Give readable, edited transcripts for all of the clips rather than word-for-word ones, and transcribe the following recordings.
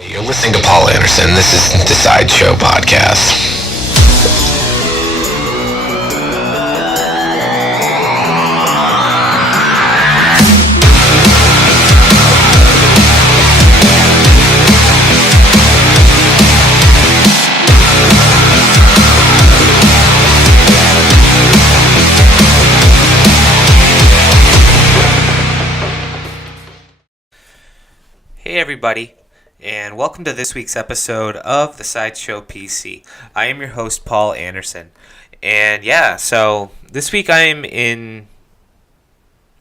You're listening to Paul Anderson. This is the Sideshow Podcast. Hey everybody, and welcome to this week's episode of the Sideshow PC. I am your host, Paul Anderson. And so this week I am in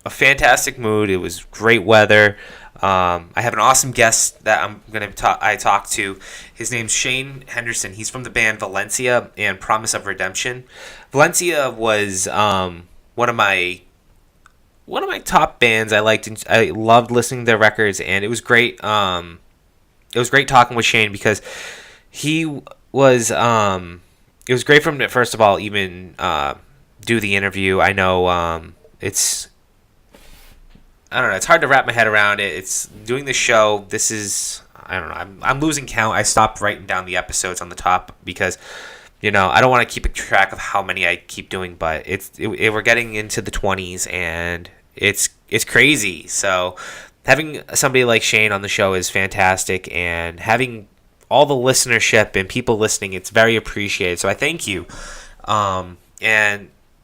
a fantastic mood. It was great weather. I have an awesome guest that I talked to. His name's Shane Henderson. He's from the band Valencia and Promise of Redemption. Valencia was one of my top bands I liked, and I loved listening to their records, and it was great. It was great talking with Shane because he was. It was great for him to first of all even do the interview. I know I don't know. It's hard to wrap my head around it. It's doing the show. This is I don't know. I'm losing count. I stopped writing down the episodes on the top because I don't want to keep a track of how many I keep doing, but we're getting into the 20s and it's crazy. So having somebody like Shane on the show is fantastic, and having all the listenership and people listening, it's very appreciated. So I thank you. And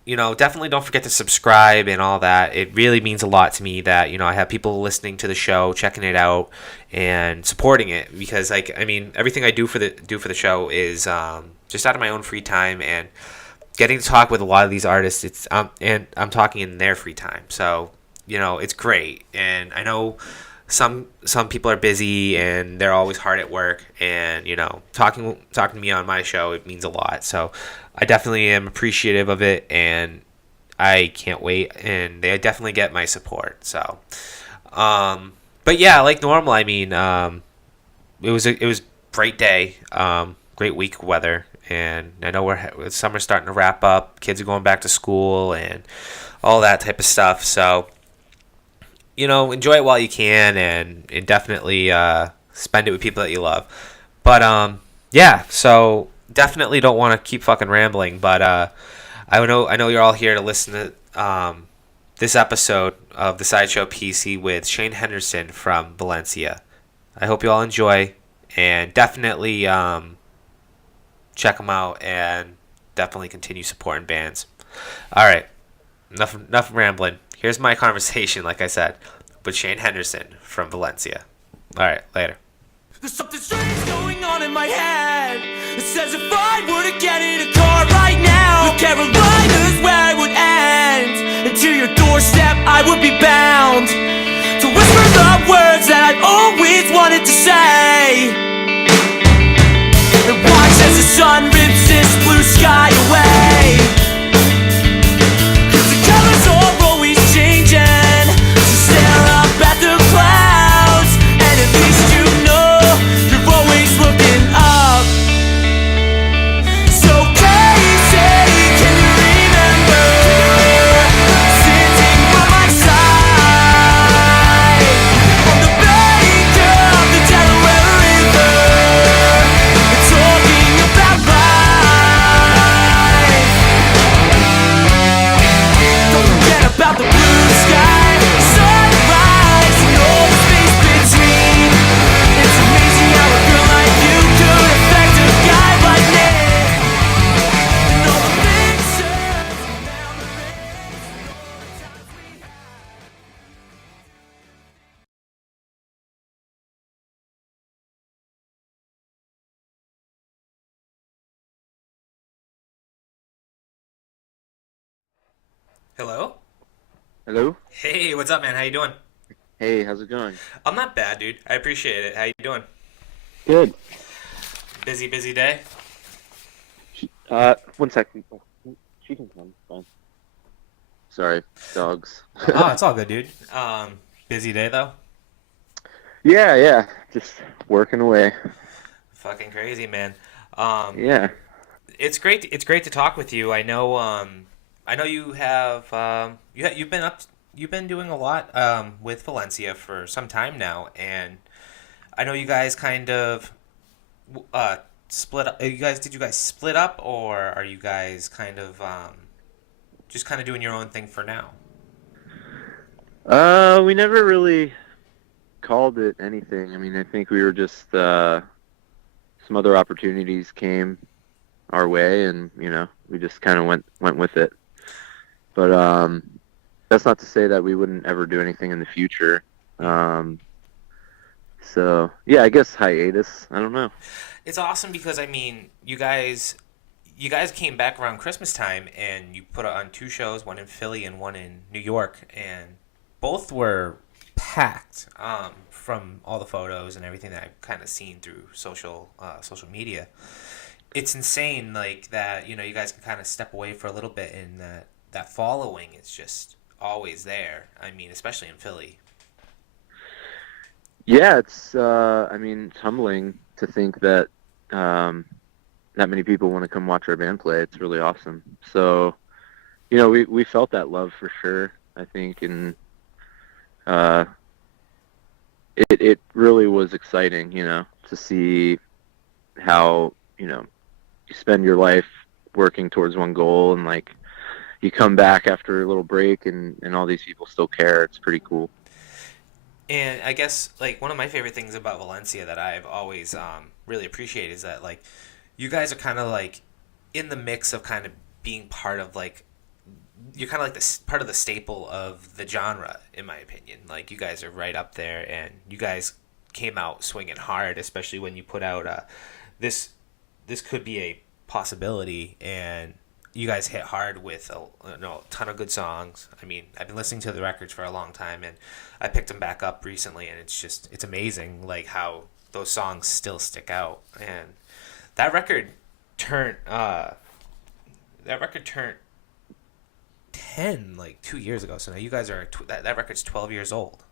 definitely don't forget to subscribe and all that. It really means a lot to me that I have people listening to the show, checking it out, and supporting it, because everything I do for the show is just out of my own free time, and getting to talk with a lot of these artists. And I'm talking in their free time, so it's great. And I know some people are busy and they're always hard at work, and talking to me on my show, it means a lot. So I definitely am appreciative of it, and I can't wait. And they definitely get my support. So, but yeah, like normal. It was a great day, great week of weather. And I know summer's starting to wrap up. Kids are going back to school and all that type of stuff. So, enjoy it while you can, and definitely spend it with people that you love. But so definitely don't want to keep fucking rambling. But I know you're all here to listen to this episode of the Sideshow PC with Shane Henderson from Valencia. I hope you all enjoy, and definitely check them out, and definitely continue supporting bands. All right, enough rambling. Here's my conversation, like I said, with Shane Henderson from Valencia. All right, later. There's something strange going on in my head. It says if I were to get in a car right now, North Carolina's where I would end, and to your doorstep I would be bound to whisper the words that I've always wanted to say, and watch as the sun rips this blue sky away. 'Cause the colors are always changing, so stare up at the clouds, and at least you're always looking up. So Casey, can you remember sitting by my side on the bank of the Delaware River, talking about life? Don't forget about the blue sky, sunrise, and all the space between. It's amazing how a girl like you could affect a guy like me. And all the pictures and memories. Hello? Hello? Hey, what's up, man? How you doing? Hey, how's it going? I'm not bad, dude. I appreciate it. How you doing? Good. Busy day? 1 second. She can come. Fine. Sorry, dogs. Oh, it's all good, dude. Busy day, though? Yeah. Just working away. Fucking crazy, man. Yeah. It's great to talk with you. I know you have you've been doing a lot with Valencia for some time now, and I know you guys kind of split up. Did you guys split up, or are you guys kind of just kind of doing your own thing for now? We never really called it anything. I mean, I think we were just some other opportunities came our way, and we just kind of went with it. But that's not to say that we wouldn't ever do anything in the future. So yeah, I guess hiatus. I don't know. It's awesome because I mean, you guys came back around Christmas time and you put on 2 shows, one in Philly and one in New York, and both were packed from all the photos and everything that I've kind of seen through social media. It's insane, like that. You guys can kind of step away for a little bit, and that following is just always there. I mean, especially in Philly. Yeah, it's I mean, it's humbling to think that that many people want to come watch our band play. It's really awesome. So, we felt that love for sure, I think, and it really was exciting, to see how, you spend your life working towards one goal, and like you come back after a little break and all these people still care. It's pretty cool. And I guess like one of my favorite things about Valencia that I've always really appreciated is that like you guys are kind of like in the mix of kind of being part of like you're kind of like this part of the staple of the genre, in my opinion. Like you guys are right up there, and you guys came out swinging hard, especially when you put out this could be a possibility, and you guys hit hard with a ton of good songs. I mean, I've been listening to the records for a long time, and I picked them back up recently, and it's amazing like how those songs still stick out. And that record turned 10 like 2 years ago. So now you guys are that record's 12 years old.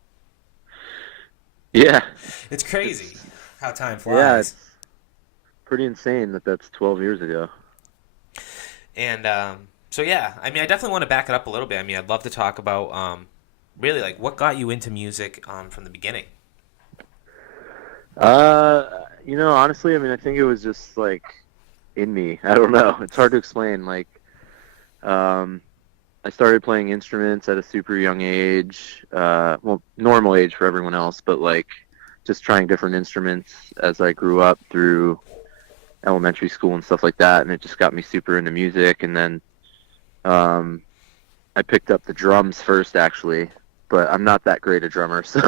Yeah, it's crazy how time flies. Yeah, it's pretty insane that that's 12 years ago. And so yeah, I mean, I definitely want to back it up a little bit. I mean, I'd love to talk about really like what got you into music from the beginning. Honestly, I mean, I think it was just like in me. I don't know. It's hard to explain. Like, I started playing instruments at a super young age. Well, normal age for everyone else, but like just trying different instruments as I grew up through elementary school and stuff like that, and it just got me super into music. And then I picked up the drums first, actually, but I'm not that great a drummer, so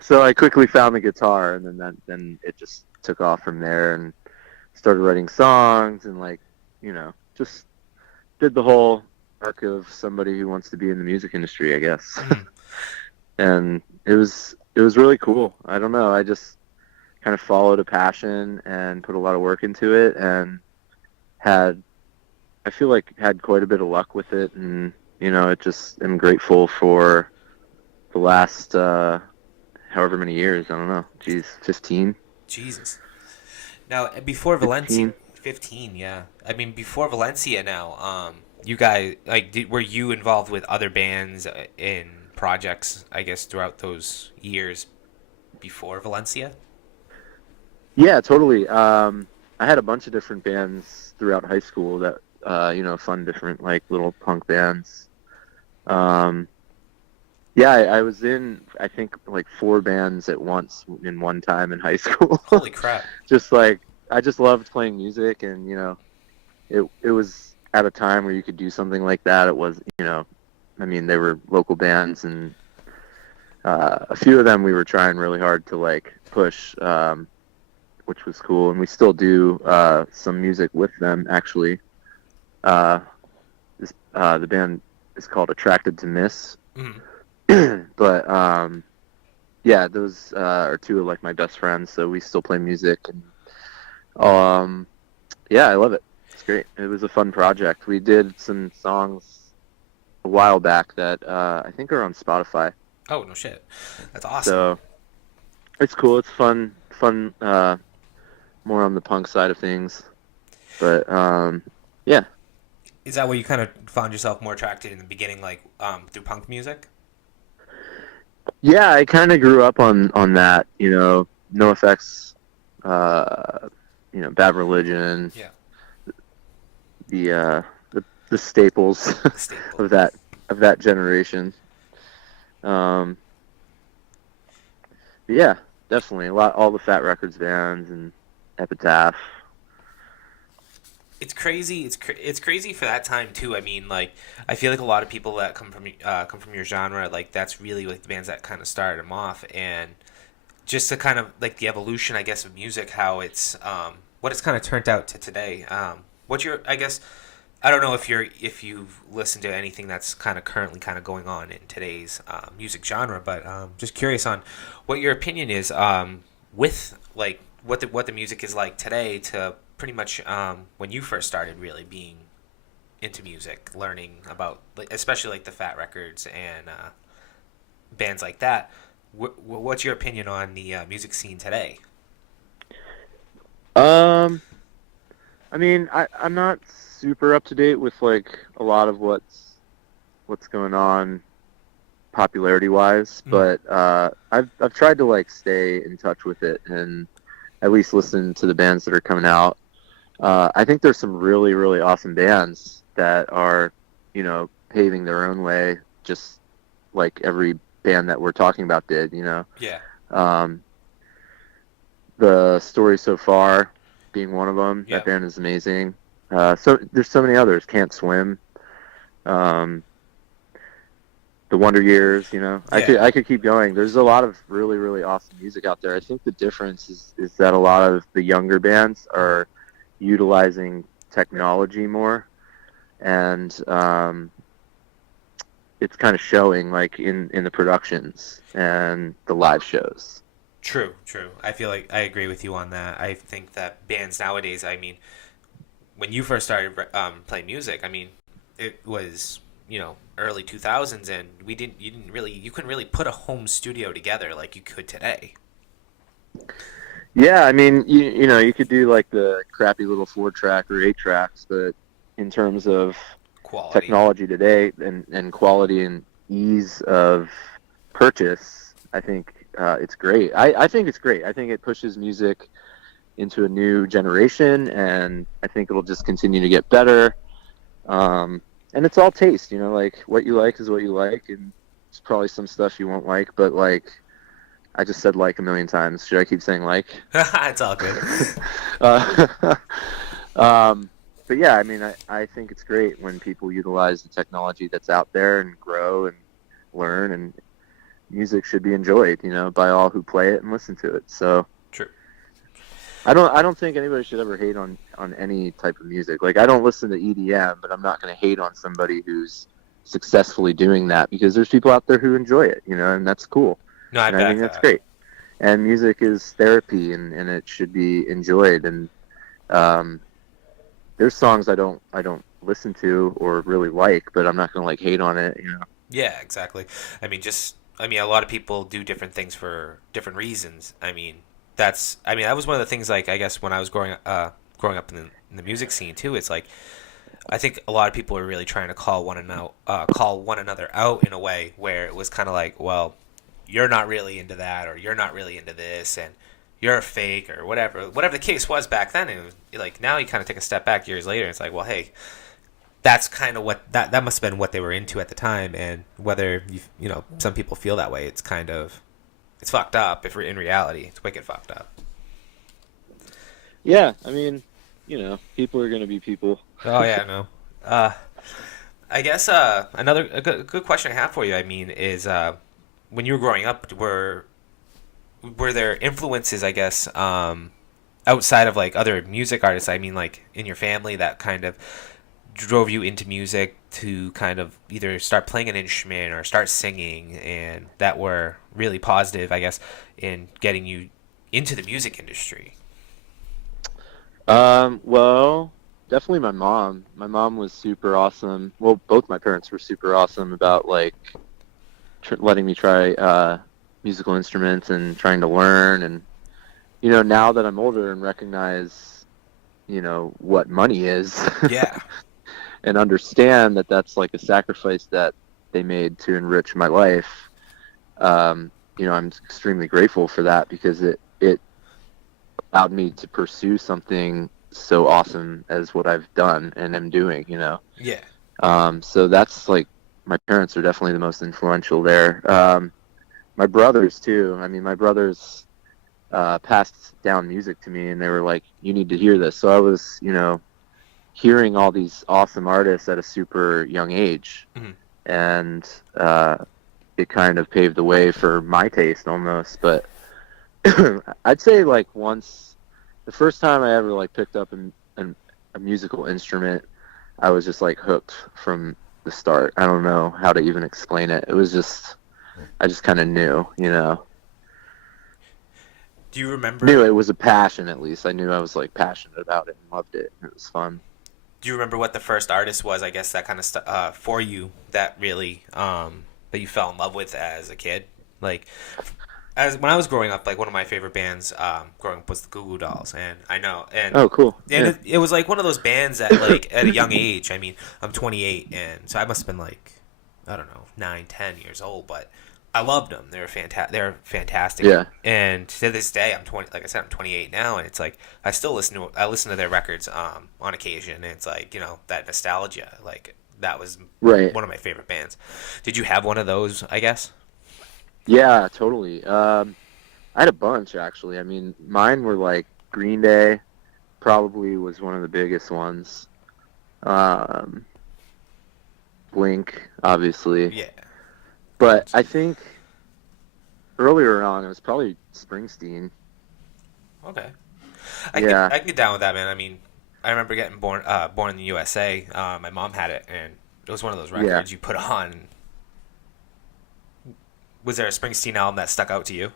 so I quickly found the guitar, and then it just took off from there, and started writing songs, and like just did the whole arc of somebody who wants to be in the music industry, I guess. And it was really cool. I don't know, I just kind of followed a passion and put a lot of work into it, and had quite a bit of luck with it. And it just, I'm grateful for the last however many years. I don't know, 15. Jesus. Now before Valencia, 15, yeah. I mean, before Valencia now, you guys were you involved with other bands in projects, I guess, throughout those years before Valencia? Yeah, totally. I had a bunch of different bands throughout high school that, fun different, like, little punk bands. Yeah, I was in, I think, like 4 bands at once in one time in high school. Holy crap. Just like, I just loved playing music, and, it was at a time where you could do something like that. It was, I mean, they were local bands, and a few of them we were trying really hard to, like, push, which was cool, and we still do some music with them, actually. The band is called Attracted to Miss. Mm. But yeah, those are 2 of like my best friends, so we still play music, and yeah, I love it. It's great. It was a fun project. We did some songs a while back that I think are on Spotify. Oh, no shit. That's awesome. So it's cool. It's fun, more on the punk side of things. But yeah. Is that where you kind of found yourself more attracted in the beginning, like through punk music? Yeah, I kind of grew up on that. No effects. Bad Religion. Yeah. The staples The staple. of that generation. Um, but yeah, definitely all the Fat Records bands and Epitaph. It's crazy. It's crazy for that time too. I mean, like, I feel like a lot of people that come from your genre, like, that's really like the bands that kind of started them off, and just to kind of like the evolution, I guess, of music, how it's what it's kind of turned out to today. What's your, I guess, I don't know if you've listened to anything that's kind of currently kind of going on in today's music genre, but just curious on what your opinion is with like what the music is like today to pretty much when you first started really being into music, learning about like, especially like the Fat Records and bands like that. What's your opinion on the music scene today? Um, I mean, I'm not super up to date with like a lot of what's going on popularity wise, but I've tried to like stay in touch with it and at least listen to the bands that are coming out. I think there's some really, really awesome bands that are, paving their own way, just like every band that we're talking about did, Yeah. The Story So Far being one of them. Yeah. That band is amazing. So there's so many others. Can't Swim. The Wonder Years, I could keep going. There's a lot of really, really awesome music out there. I think the difference is that a lot of the younger bands are utilizing technology more, and it's kind of showing like in the productions and the live shows. True. I feel like I agree with you on that. I think that bands nowadays, I mean, when you first started playing music, I mean, it was early 2000s, and you couldn't really put a home studio together like you could today. Yeah, I mean, you could do like the crappy little 4-track or 8 tracks, but in terms of Quality. technology today and quality and ease of purchase, I think it's great. I think it's great. I think it pushes music into a new generation, and I think it'll just continue to get better. And it's all taste, like what you like is what you like, and it's probably some stuff you won't like, but like I just said like a million times. Should I keep saying like? It's all good. But yeah, I mean, I think it's great when people utilize the technology that's out there and grow and learn, and music should be enjoyed, by all who play it and listen to it. So True. I don't think anybody should ever hate on any type of music. Like, I don't listen to EDM, but I'm not going to hate on somebody who's successfully doing that, because there's people out there who enjoy it, and that's cool. No, I think that's great. And music is therapy, and it should be enjoyed. And there's songs I don't listen to or really like, but I'm not going to like hate on it, Yeah, exactly. I mean, a lot of people do different things for different reasons. I mean, that was one of the things, like, I guess when I was growing up in the music scene too. It's like, I think a lot of people are really trying to call one another out in a way where it was kind of like, well, you're not really into that, or you're not really into this, and you're a fake, or whatever the case was back then. And like, now you kind of take a step back years later, and it's like, well, hey, that's kind of what that must have been what they were into at the time. And whether some people feel that way, it's fucked up. If we're in reality, it's wicked fucked up. Yeah, I mean, people are going to be people. Oh yeah, no. I guess a good question I have for you, I mean, is when you were growing up, were there influences, I guess, outside of like other music artists? I mean, like in your family that kind of drove you into music to kind of either start playing an instrument or start singing, and that were really positive, I guess, in getting you into the music industry? Well, definitely my mom. My mom was super awesome. Well, both my parents were super awesome about like letting me try musical instruments and trying to learn. And now that I'm older and recognize what money is, Yeah. and understand that that's like a sacrifice that they made to enrich my life, I'm extremely grateful for that because it allowed me to pursue something so awesome as what I've done and am doing, Yeah. So that's like, my parents are definitely the most influential there. My brothers too. I mean, my brothers passed down music to me, and they were like, "You need to hear this." So I was, hearing all these awesome artists at a super young age, Mhm. and it kind of paved the way for my taste almost. But I'd say like the first time I ever like picked up a musical instrument, I was just like hooked from the start. I don't know how to even explain it. It was just, I just kind of knew, Do you remember? Knew it was a passion. At least I knew I was like passionate about it and loved it. It was fun. Do you remember what the first artist was? I guess that kind of for you that really that you fell in love with as a kid. Like, as when I was growing up, like one of my favorite bands growing up was the Goo Goo Dolls, and I know, and Oh, cool. and Yeah. it was like one of those bands that like at a young age. I mean, I'm 28, and so I must have been like, I don't know, 9, 10 years old, but I loved them. They're fantastic. They're fantastic. Yeah. And to this day, I'm 20. Like I said, I'm 28 now, and it's like I still listen to their records on occasion. And it's like, that nostalgia. Like that was Right. one of my favorite bands. Did you have one of those? I guess. Yeah, totally. I had a bunch actually. I mean, mine were like Green Day, probably was one of the biggest ones. Blink, obviously. Yeah. But I think earlier on it was probably Springsteen. Okay. Yeah. I can get down with that, man. I mean, I remember getting born in the USA. My mom had it, and it was one of those records you put on. Was there a Springsteen album that stuck out to you?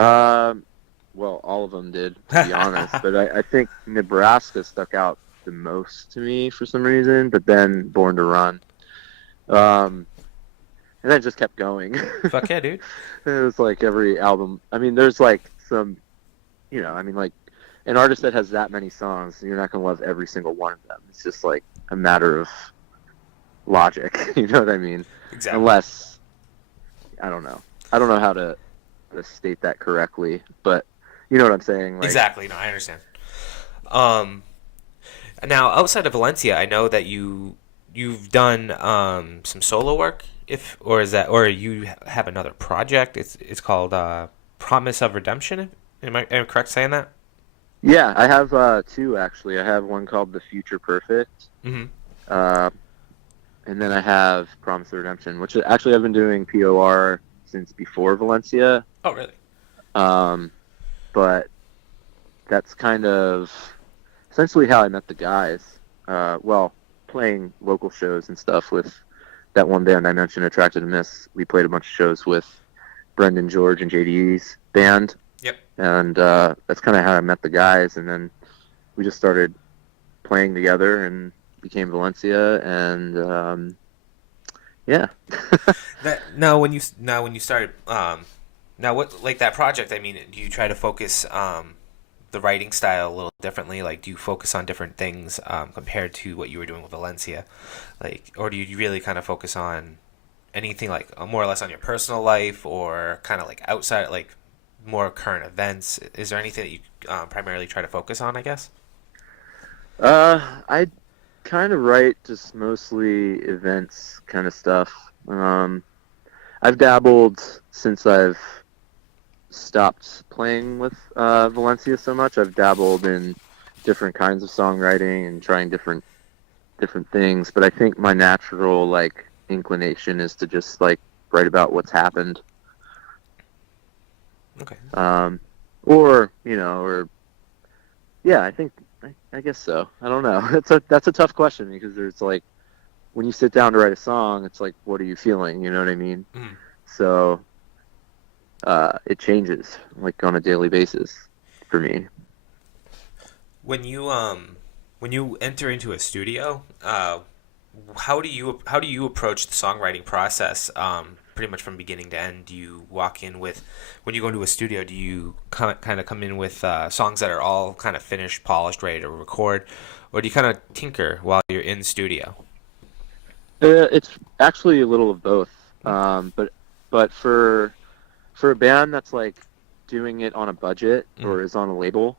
Well, all of them did, to be honest. But I think Nebraska stuck out the most to me for some reason. But then Born to Run. And then it just kept going. Fuck yeah, dude. It was like every album. I mean, there's like some, I mean, like an artist that has that many songs, you're not going to love every single one of them. It's just like a matter of logic. You know what I mean? Exactly. Unless, I don't know. I don't know how to state that correctly, but you know what I'm saying? Like, Exactly. No, I understand. Now, outside of Valencia, I know that you've done some solo work. Or you have another project? It's called Promise of Redemption. Am I correct saying that? Yeah, I have two actually. I have one called The Future Perfect, Mm-hmm. and then I have Promise of Redemption, which actually I've been doing POR since before Valencia. Oh, really? But that's kind of essentially how I met the guys. Well, playing local shows and stuff with that one band I mentioned, Attracted to Miss. We played a bunch of shows with Brendan George and JD's band. Yep. And that's kind of how I met the guys. And then we just started playing together and became Valencia. And yeah. Now when you started now what like that project? I mean, do you try to focus the writing style a little differently? Like, do you focus on different things compared to what you were doing with Valencia? Like, or do you really kind of focus on anything like more or less on your personal life, or kind of like outside, like more current events? Is there anything that you primarily try to focus on, I guess? I kind of write just mostly events kind of stuff. I've dabbled since I've stopped playing with Valencia so much. I've dabbled in different kinds of songwriting and trying different things, but I think my natural like inclination is to just like write about what's happened. Okay. Or yeah, I guess so. I don't know. That's a tough question because there's like, when you sit down to write a song, it's like, what are you feeling? You know what I mean? Mm. So it changes like on a daily basis for me. When you enter into a studio, how do you approach the songwriting process? Pretty much from beginning to end. Do you walk in with, when you go into a studio, do you kind of come in with songs that are all kind of finished, polished, ready to record, or do you kind of tinker while you're in studio? It's actually a little of both. But But for a band that's like doing it on a budget or is on a label,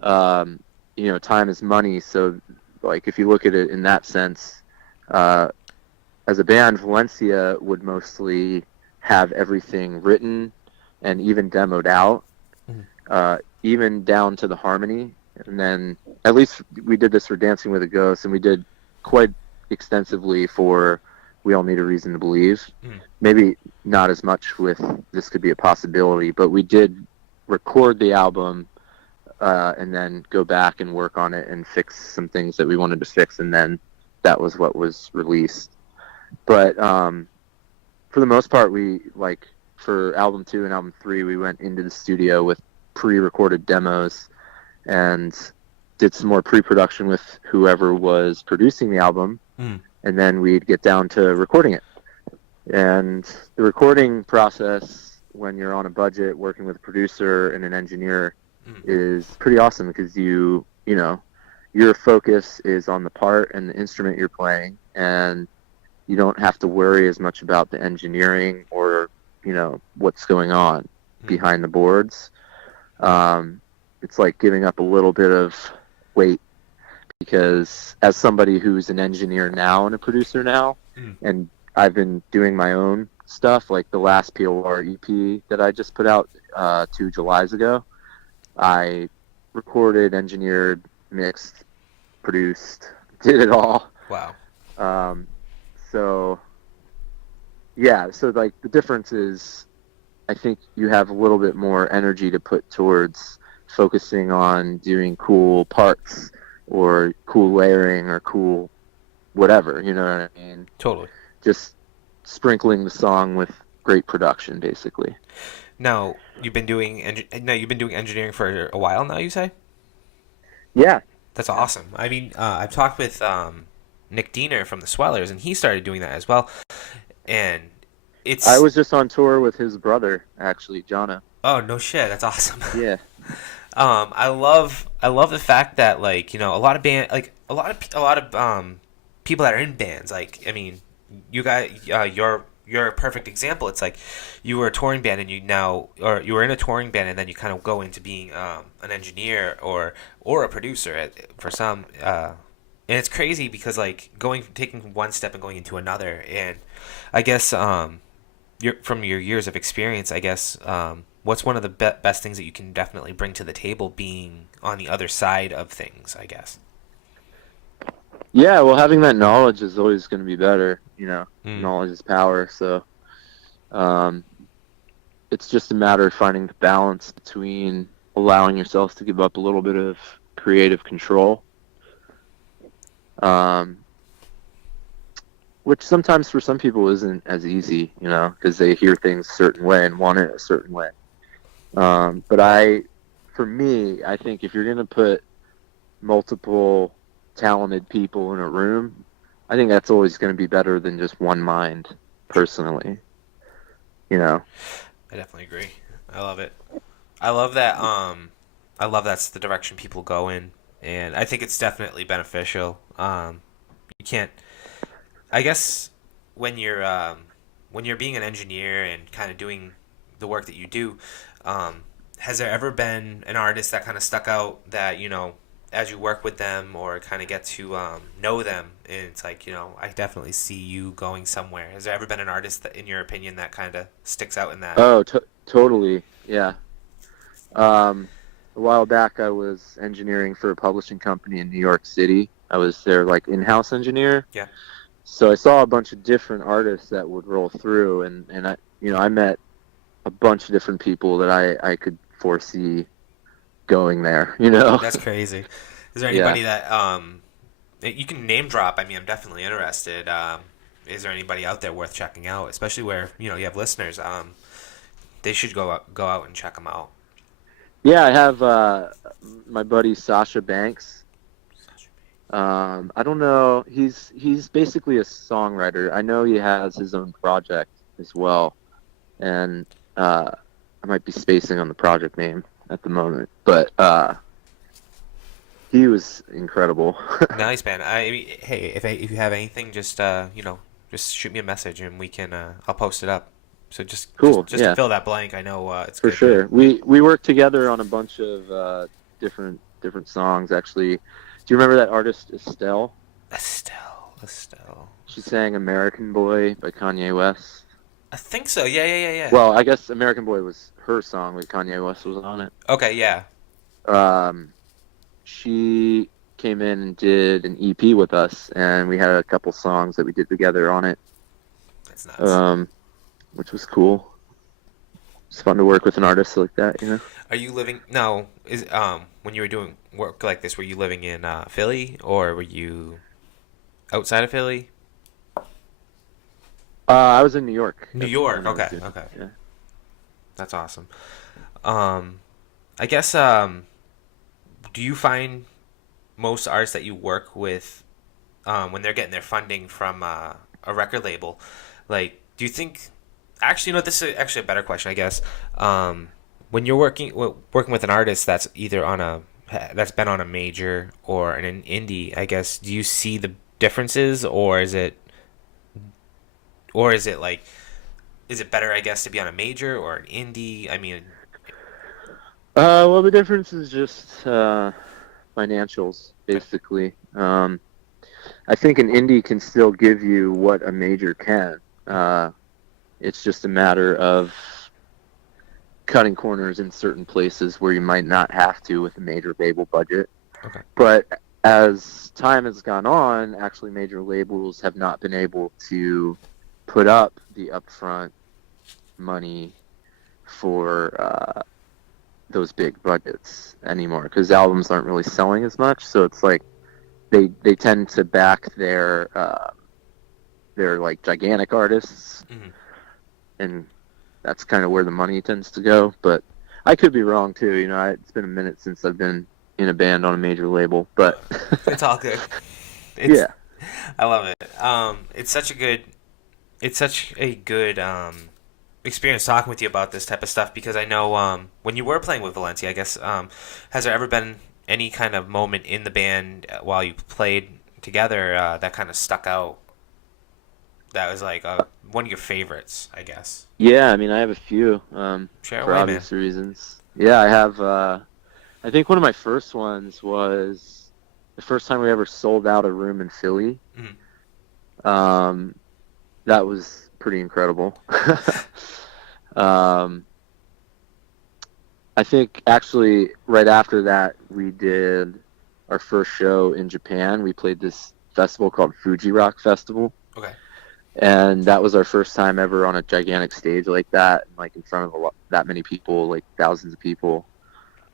time is money. So like if you look at it in that sense, as a band, Valencia would mostly have everything written and even demoed out, even down to the harmony. And then at least we did this for Dancing with a Ghost, and we did quite extensively for We All Need a Reason to Believe. Maybe not as much with This Could Be a Possibility, but we did record the album and then go back and work on it and fix some things that we wanted to fix, and then that was what was released. But for the most part, we, like, for album 2 and album 3, we went into the studio with pre-recorded demos and did some more pre-production with whoever was producing the album, and then we'd get down to recording it. And the recording process, when you're on a budget working with a producer and an engineer, is pretty awesome because your focus is on the part and the instrument you're playing, and you don't have to worry as much about the engineering or what's going on behind the boards. It's like giving up a little bit of weight, because as somebody who's an engineer now and a producer now, and I've been doing my own stuff, like the last POR EP that I just put out 2 Julys ago, I recorded, engineered, mixed, produced, did it all. Wow. So like the difference is, I think you have a little bit more energy to put towards focusing on doing cool parts or cool layering or cool whatever, you know what I mean? Totally. Just sprinkling the song with great production, basically. Now, you've been doing engineering for a while now, you say? Yeah. That's awesome. I mean, I've talked with Nick Diener from the Swellers, and he started doing that as well. And I was just on tour with his brother, actually, Jono. Oh, no shit. That's awesome. Yeah. I love the fact that, like, a lot of people that are in bands, like, I mean, you guys, you're a perfect example. It's like you were a touring band and you were in a touring band, and then you kind of go into being an engineer or a producer for some. And it's crazy because, like, taking one step and going into another. And I guess from your years of experience, I guess what's one of the best things that you can definitely bring to the table being on the other side of things, I guess? Yeah, well, having that knowledge is always going to be better. Knowledge is power. So it's just a matter of finding the balance between allowing yourself to give up a little bit of creative control, which sometimes for some people isn't as easy, because they hear things a certain way and want it a certain way. But for me, I think if you're going to put multiple talented people in a room, I think that's always going to be better than just one mind, personally. I definitely agree. I love it. I love that. I love that's the direction people go in, and I think it's definitely beneficial. You can't. I guess when you're being an engineer and kind of doing the work that you do, has there ever been an artist that kind of stuck out that as you work with them or kind of get to know them, and it's like, I definitely see you going somewhere. Has there ever been an artist that, in your opinion, that kind of sticks out in that? Oh, totally, yeah. A while back, I was engineering for a publishing company in New York City. I was their, like, in-house engineer. Yeah. So I saw a bunch of different artists that would roll through, and I met a bunch of different people that I could foresee going there, That's crazy. Is there anybody that you can name drop? I mean, I'm definitely interested. Is there anybody out there worth checking out, especially where you have listeners? They should go out and check them out. Yeah, I have my buddy Sasha Banks. I don't know. He's basically a songwriter. I know he has his own project as well, and I might be spacing on the project name at the moment, but he was incredible. Nice, man. Hey, if you have anything, just shoot me a message and we can I'll post it up. So just Cool. just Yeah. to fill that blank, I know it's For good. sure. We worked together on a bunch of different songs. Actually, do you remember that artist Estelle? Estelle. She sang "American Boy" by Kanye West. I think so. Yeah. Well, I guess "American Boy" was her song, but Kanye West was on it. Okay, yeah. She came in and did an EP with us, and we had a couple songs that we did together on it. That's nuts. Which was cool. It's fun to work with an artist like that, you know. Are you living no? Is when you were doing work like this, were you living in Philly or were you outside of Philly? I was in New York. New York. when I was Okay. doing- Okay. Yeah. That's awesome. I guess do you find most artists that you work with when they're getting their funding from a record label, like, do you think? Actually, no. This is actually a better question, I guess. When you're working with an artist that's either that's been on a major or an indie, I guess, do you see the differences, or is it like, is it better, I guess, to be on a major or an indie? I mean, Well, the difference is just financials, basically. I think an indie can still give you what a major can. It's just a matter of cutting corners in certain places where you might not have to with a major label budget. Okay. But as time has gone on, actually major labels have not been able to put up the upfront money for those big budgets anymore, because albums aren't really selling as much. So it's like they tend to back their like gigantic artists, Mhm. and that's kind of where the money tends to go. But I could be wrong too. You know, it's been a minute since I've been in a band on a major label, but It's all good. yeah. I love it. It's such a good experience talking with you about this type of stuff, because I know when you were playing with Valencia, I guess, has there ever been any kind of moment in the band while you played together that kind of stuck out, that was like one of your favorites, I guess? Yeah, I mean, I have a few Share for away, obvious reasons. Yeah, I have. I think one of my first ones was the first time we ever sold out a room in Philly. Mhm. That was pretty incredible. I think actually right after that we did our first show in Japan. We played this festival called Fuji Rock Festival. Okay. And that was our first time ever on a gigantic stage like that, like in front of that many people, like thousands of people.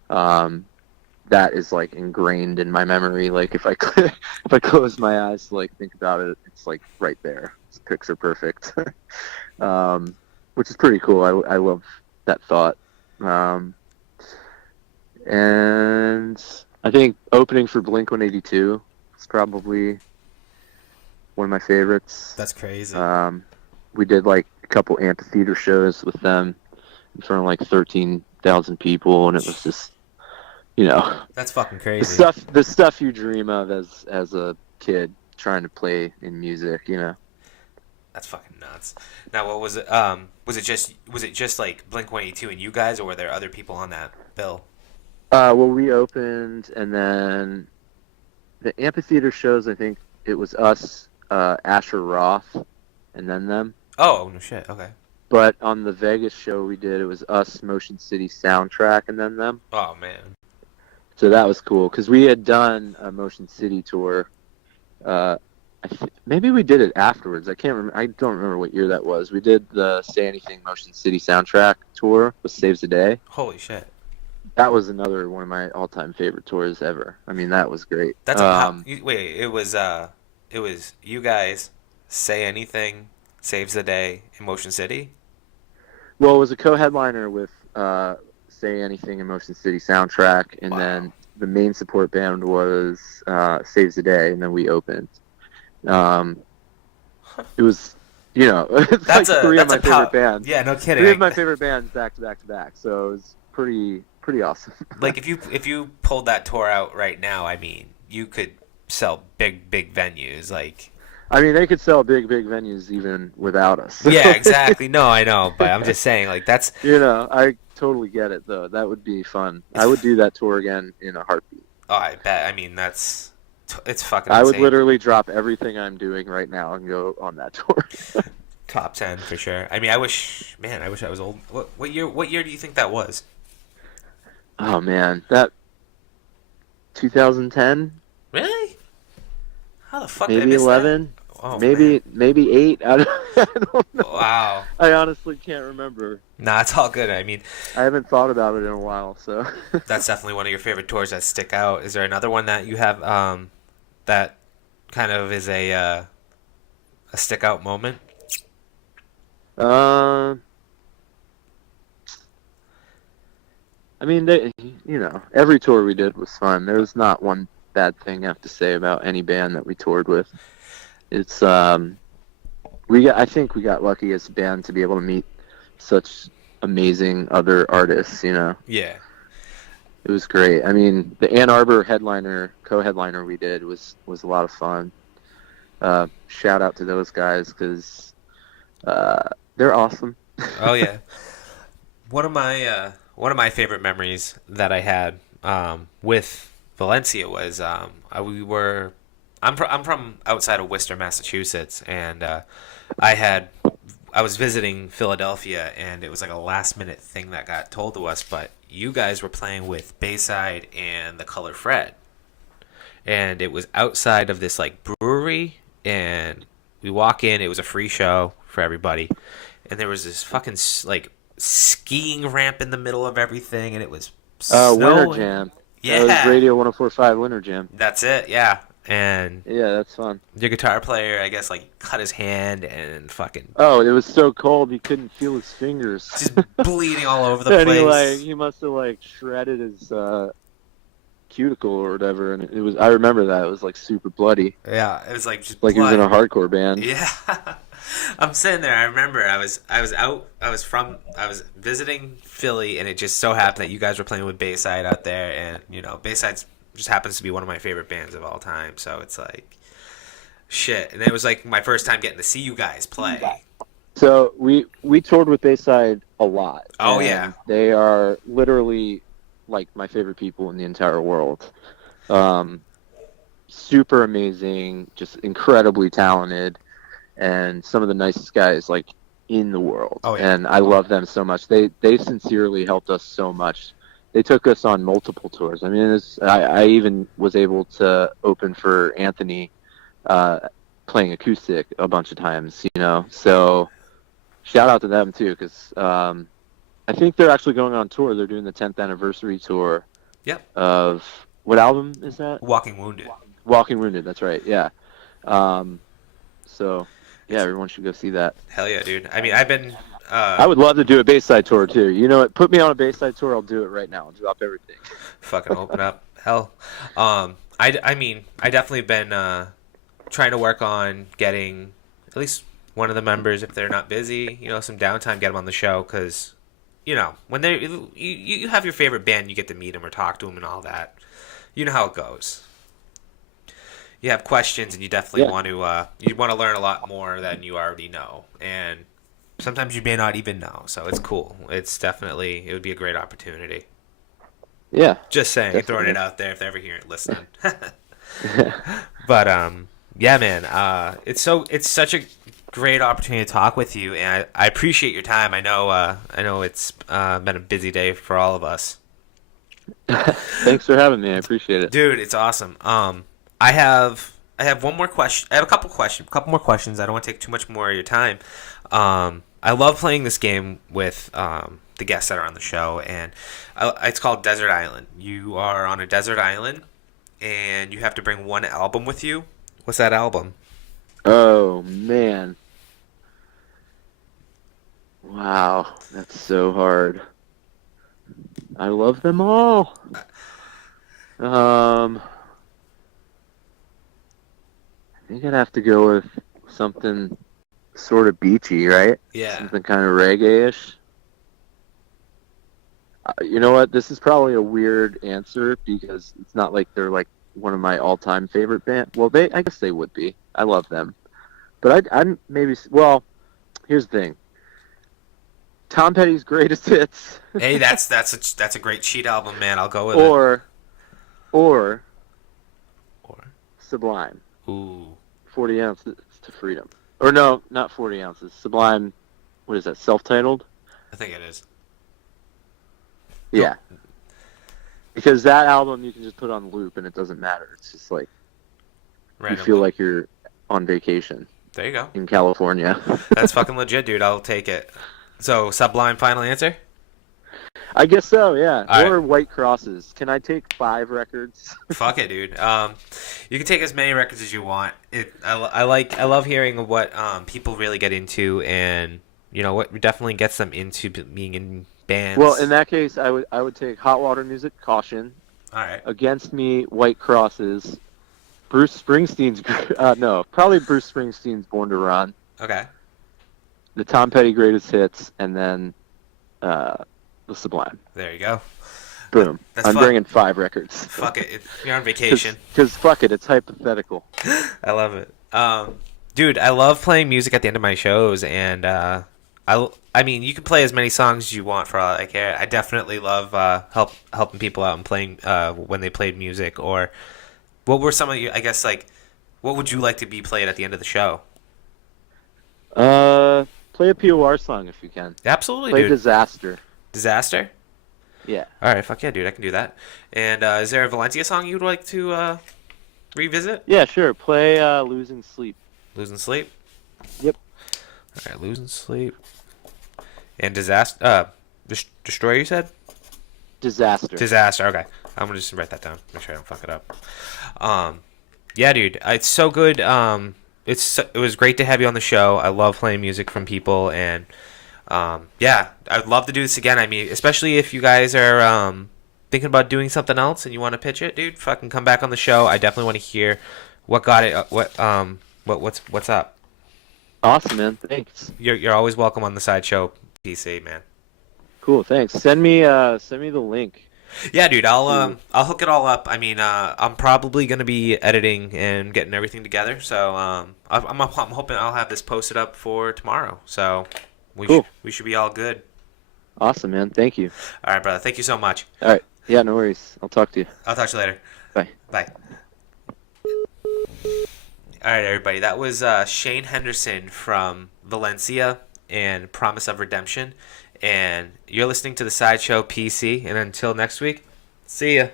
That is like ingrained in my memory. Like if I close my eyes to like think about it, it's like right there. It's picture perfect. Which is pretty cool. I love that thought. And I think opening for Blink-182 is probably one of my favorites. That's crazy. We did like a couple amphitheater shows with them in front of like 13,000 people, and it was just, you know, That's fucking crazy. the stuff you dream of as a kid trying to play in music, you know. That's fucking nuts. Now, what was it? Was it just like Blink-182 and you guys, or were there other people on that bill? Well, we opened, and then the amphitheater shows, I think it was us, Asher Roth, and then them. Oh, no shit. Okay. But on the Vegas show we did, it was us, Motion City Soundtrack, and then them. Oh man. So that was cool, because we had done a Motion City tour. Maybe we did it afterwards. I can't remember. I don't remember what year that was. We did the Say Anything Motion City Soundtrack tour with Saves the Day. Holy shit. That was another one of my all-time favorite tours ever. I mean, that was great. That's wait. It was you guys, Say Anything, Saves the Day, in Motion City. Well, it was a co-headliner with Say Anything in Motion City Soundtrack, and then the main support band was Saves the Day, and then we opened. It was, you know, it's That's like three of my favorite bands. Yeah, no kidding. Three of my favorite bands back to back to back. So it was pretty awesome. Like if you pulled that tour out right now, I mean, you could sell big venues. Like, I mean, they could sell big venues even without us. Yeah, exactly. No, I know, but I'm just saying, like, that's I totally get it though. That would be fun. I would do that tour again in a heartbeat. oh, I bet. I mean, it's fucking I would insane. literally drop everything I'm doing right now and go on that tour. Top 10 for sure. I mean, I wish I was old. What year do you think that was? Oh man, that 2010, Really? How the fuck did I maybe miss 11, that? Oh, maybe 8. I don't know. Wow. I honestly can't remember. Nah, it's all good. I mean, I haven't thought about it in a while, so. that's definitely one of your favorite tours that stick out. Is there another one that you have that kind of is a stick out moment? I mean, every tour we did was fun. There's not one bad thing I have to say about any band that we toured with. It's I think we got lucky as a band to be able to meet such amazing other artists. Yeah. It was great. I mean, the Ann Arbor co-headliner we did was a lot of fun. Shout out to those guys because they're awesome. Oh yeah. One of my favorite memories that I had with Valencia was I'm from outside of Worcester, Massachusetts, and I was visiting Philadelphia, and it was like a last minute thing that got told to us, but you guys were playing with Bayside and the Color Fred, and it was outside of this like brewery, and we walk in, it was a free show for everybody, and there was this fucking like skiing ramp in the middle of everything, and it was Winter snowing. Jam. Yeah, that was Radio 104.5 Winter Jam. That's it. Yeah, and yeah, that's fun. your guitar player, I guess, like cut his hand and fucking Oh, it was so cold you couldn't feel his fingers. just bleeding all over the And place. he must have like shredded his cuticle or whatever, and it was. I remember that it was like super bloody, Yeah, it was like just like he was blood. in a hardcore band. Yeah. I'm sitting there. I remember I was visiting Philly, and it just so happened that you guys were playing with Bayside out there, and Bayside just happens to be one of my favorite bands of all time. So it's like shit, and it was like my first time getting to see you guys play. So we toured with Bayside a lot. Oh, and yeah. They are literally like my favorite people in the entire world. Super amazing, just incredibly talented, and some of the nicest guys like in the world. Oh, yeah. And I love them so much. They sincerely helped us so much. They took us on multiple tours. I mean, I even was able to open for Anthony playing acoustic a bunch of times, So shout out to them too, because I think they're actually going on tour. They're doing the 10th anniversary tour. Yep. Of what album is that? Walking Wounded. Walking Wounded. That's right. Yeah. So yeah, everyone should go see that. Hell yeah, dude. I mean, I've been. I would love to do a Bayside tour too. You know what? Put me on a Bayside tour. I'll do it right now. I'll drop everything. Fucking open up. Hell. I mean, I definitely been trying to work on getting at least one of the members, if they're not busy, some downtime, get them on the show, because, when you have your favorite band, you get to meet them or talk to them and all that. You know how it goes. You have questions, and you definitely want to learn a lot more than you already know, and sometimes you may not even know. So it's cool. It would be a great opportunity. Yeah. Just saying, definitely. throwing it out there if they're ever hearing it, listening. But yeah, man, it's such a great opportunity to talk with you, and I appreciate your time. I know it's been a busy day for all of us. Thanks for having me. I appreciate it. Dude, it's awesome. I have one more question. I have a couple more questions. I don't want to take too much more of your time. I love playing this game with the guests that are on the show, and it's called Desert Island. You are on a desert island, and you have to bring one album with you. What's that album? Oh man. Wow, that's so hard. I love them all. I think I'd have to go with something sort of beachy, right? Yeah. Something kind of reggae-ish. You know what? This is probably a weird answer because it's not like they're like one of my all-time favorite bands. Well, I guess they would be. I love them. But I'm maybe. Well, here's the thing. Tom Petty's greatest hits. Hey, that's a great cheat album, man. I'll go with it. Or Sublime. Ooh. 40 ounces to freedom. Or no, not 40 ounces. Sublime. What is that? Self-titled. I think it is. Yeah. Because that album you can just put on loop and it doesn't matter. It's just like you feel like you're on vacation. There you go. In California. That's fucking legit, dude. I'll take it. So, Sublime final answer? I guess so, yeah. All or right. White Crosses. Can I take 5 records? Fuck it, dude. You can take as many records as you want. I love hearing what people really get into, and what definitely gets them into being in bands. Well, in that case, I would take Hot Water Music, Caution. All right. Against Me, White Crosses. Bruce Springsteen's probably Bruce Springsteen's Born to Run. Okay. The Tom Petty Greatest Hits, and then the Sublime. There you go. Boom. That's I'm fun. bringing 5 records. Fuck it. You're on vacation. Because fuck it, it's hypothetical. I love it. Dude, I love playing music at the end of my shows, and I mean, you can play as many songs as you want for all I care. I definitely love helping people out and playing when they played music. Or what were some of you? I guess what would you like to be played at the end of the show? Play a POR song if you can. Absolutely, Play dude. Disaster. Disaster? Yeah. All right, fuck yeah, dude. I can do that. And is there a Valencia song you'd like to revisit? Yeah, sure. Play Losing Sleep. Losing Sleep? Yep. All right, Losing Sleep. And Disaster. Destroy, you said? Disaster. Disaster. Okay, I'm gonna just write that down. Make sure I don't fuck it up. Yeah, dude, it's so good. It was great to have you on the show. I love playing music from people, and yeah, I'd love to do this again. I mean, especially if you guys are thinking about doing something else and you want to pitch it, dude. Fucking come back on the show. I definitely want to hear what got it. What's up? Awesome, man. Thanks. You're always welcome on the sideshow PC, man. Cool. Thanks. Send me the link. Yeah, dude, I'll hook it all up. I mean, I'm probably gonna be editing and getting everything together, so I'm hoping I'll have this posted up for tomorrow. So we should be all good. Awesome, man. Thank you. All right, brother. Thank you so much. All right. Yeah, no worries. I'll talk to you. I'll talk to you later. Bye. Bye. All right, everybody. That was Shane Henderson from Valencia and Promise of Redemption. And you're listening to the Sideshow PC. And until next week, see ya.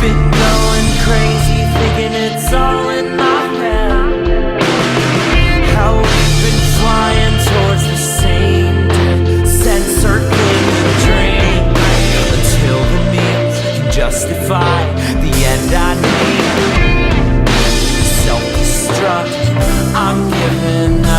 Been going crazy, thinking it's all in my head. How we've been flying towards the same descent, circling the drain until the means can justify the end I need. Self-destruct, I'm giving up.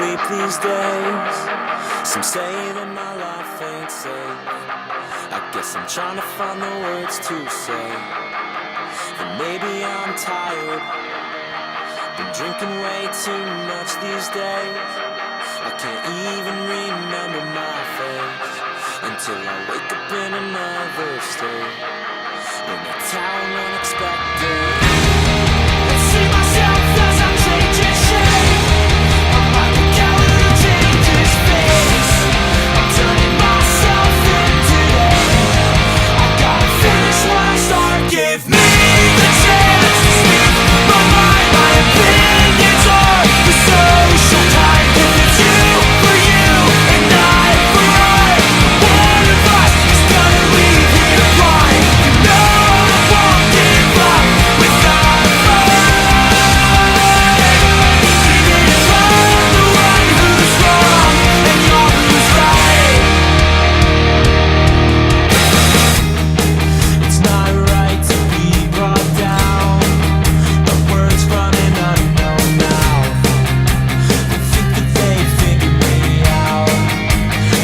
sleep these days. Some say that my life ain't safe. I guess I'm trying to find the words to say. And maybe I'm tired. Been drinking way too much these days. I can't even remember my face until I wake up in another state, in a town unexpected. I see myself as I'm changing shape. I'm like a coward who changes face. I'm turning myself in today. I gotta finish what I start. Give me the chance to speak my mind. My opinions are the social time. If it's you for you and I for I, one of us is gonna leave here blind. You know I won't give up without a fight. Even if I'm the one who's wrong and you're who's right. It's not right to be brought down by words from an unknown mouth. They think that they figured me out,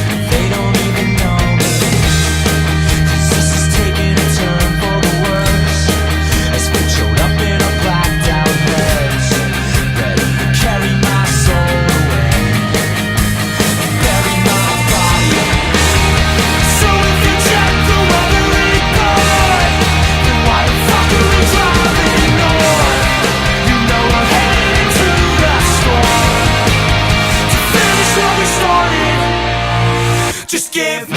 but they don't even know me. 'Cause this is taking a turn for the worse, as we showed up in a blacked out hearse, ready to carry my soul away and bury my body. So if you check the weather report, then why the fuck are we driving north? You know we're headed into the storm to finish what we started. Just give me